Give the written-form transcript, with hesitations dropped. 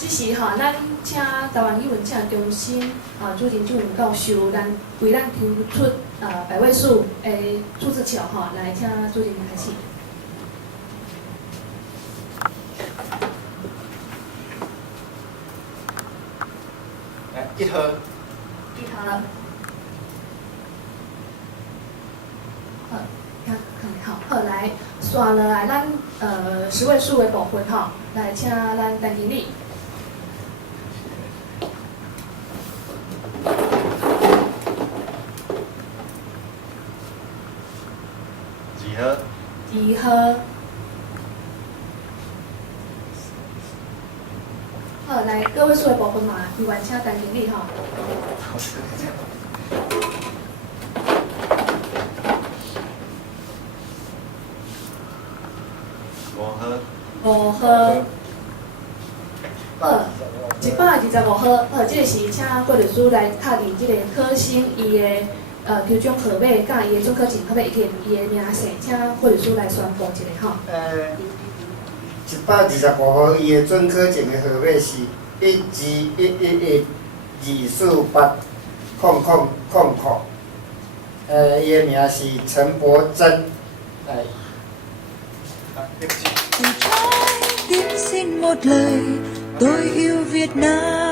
即时吼，咱请台湾语文证中心主任主任教授，咱为咱抽出百位数诶数字球吼，来请主任开始。来，1号。1号。好，来，刷落来，咱10位数的部分吼，来请咱陈经理。2号。2号。好，来个位数的部分嘛，希望请陈经理吼。5号，好，125号，好，这个是请郭律师来确认这个考生伊的抽奖号码，甲伊的准考证号码以及伊的名姓，请郭律师来宣布一下吼。125号，伊的准考证的号码是1211124800000。伊的名是陈柏珍，Điểm xin một lời tôi yêu Việt Nam.